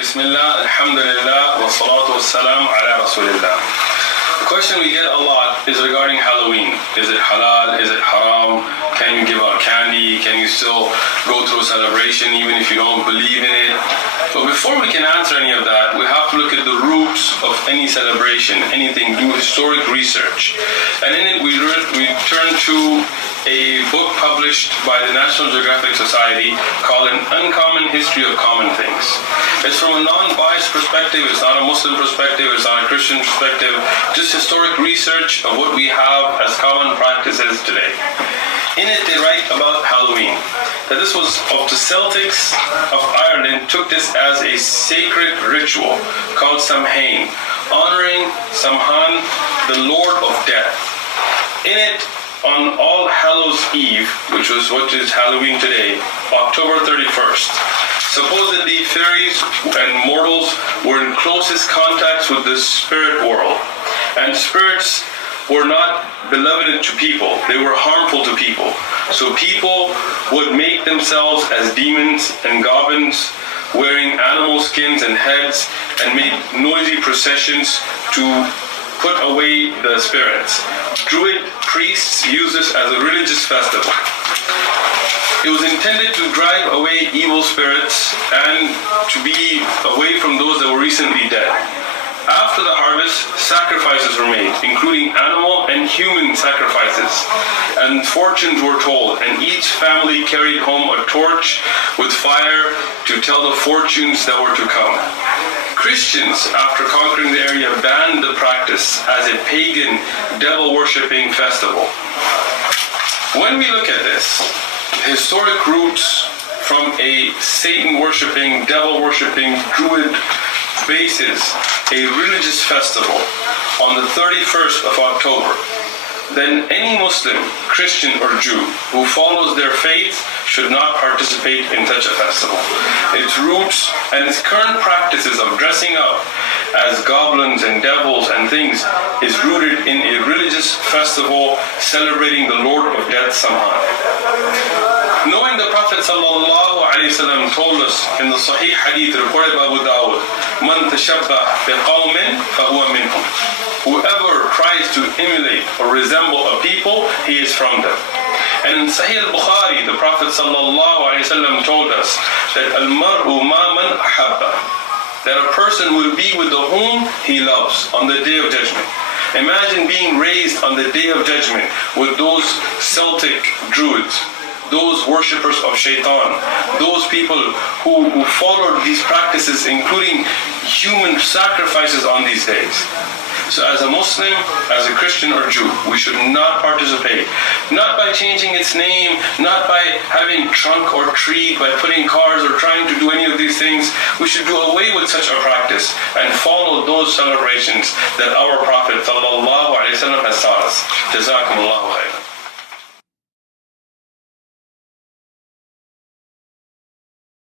Bismillah, alhamdulillah, wa salatu wa salam ala rasulillah. The question we get a lot is regarding Halloween. Is it halal? Is it haram? Can you give out candy? Can you still go through a celebration even if you don't believe in it? But before we can answer any of that, we have to look at the roots of any celebration, anything, do historic research. And in it we turn to a book published by the National Geographic Society called An Uncommon History of Common Things. It's from a non-biased perspective, it's not a Muslim perspective, it's not a Christian perspective, just historic research of what we have as common practices today. In it they write about Halloween, that this was of the Celtics of Ireland took this as a sacred ritual called Samhain, honoring Samhain, the Lord of Death. In it, on All Hallows Eve, which was what is Halloween today, October 31st, supposedly fairies and mortals were in closest contact with the spirit world. And spirits were not benevolent to people, they were harmful to people. So people would make themselves as demons and goblins, wearing animal skins and heads, and make noisy processions to put away the spirits. Druid priests used this as a religious festival. It was intended to drive away evil spirits and to be away from those that were recently dead. After the harvest, sacrifices were made, including animal and human sacrifices, and fortunes were told, and each family carried home a torch with fire to tell the fortunes that were to come. Christians, after conquering the area, banned the practice as a pagan, devil-worshipping festival. When we look at this, historic roots from a Satan-worshipping, devil-worshipping, druid basis, a religious festival on the 31st of October, then any Muslim, Christian or Jew who follows their faith should not participate in such a festival. Its roots and its current practices of dressing up as goblins and devils and things is rooted in a religious festival celebrating the Lord of Death, Samhain. Knowing the Prophet ﷺ told us in the Sahih hadith reported by Abu Dawud, "Man tashabbah biqawmin fahuwa minhum." Whoever tries to emulate or resemble a people, he is from them. And in Sahih al-Bukhari, the Prophet ﷺ told us that al-mar'u ma man ahabba, that a person will be with the whom he loves on the Day of Judgment. Imagine being raised on the Day of Judgment with those Celtic druids, those worshippers of shaitan, those people who followed these practices, including human sacrifices on these days. So as a Muslim, as a Christian or Jew, we should not participate. Not by changing its name, not by having trunk or tree, by putting cars or trying to do any of these things. We should do away with such a practice and follow those celebrations that our Prophet ﷺ has taught us. Jazakumullahu khair.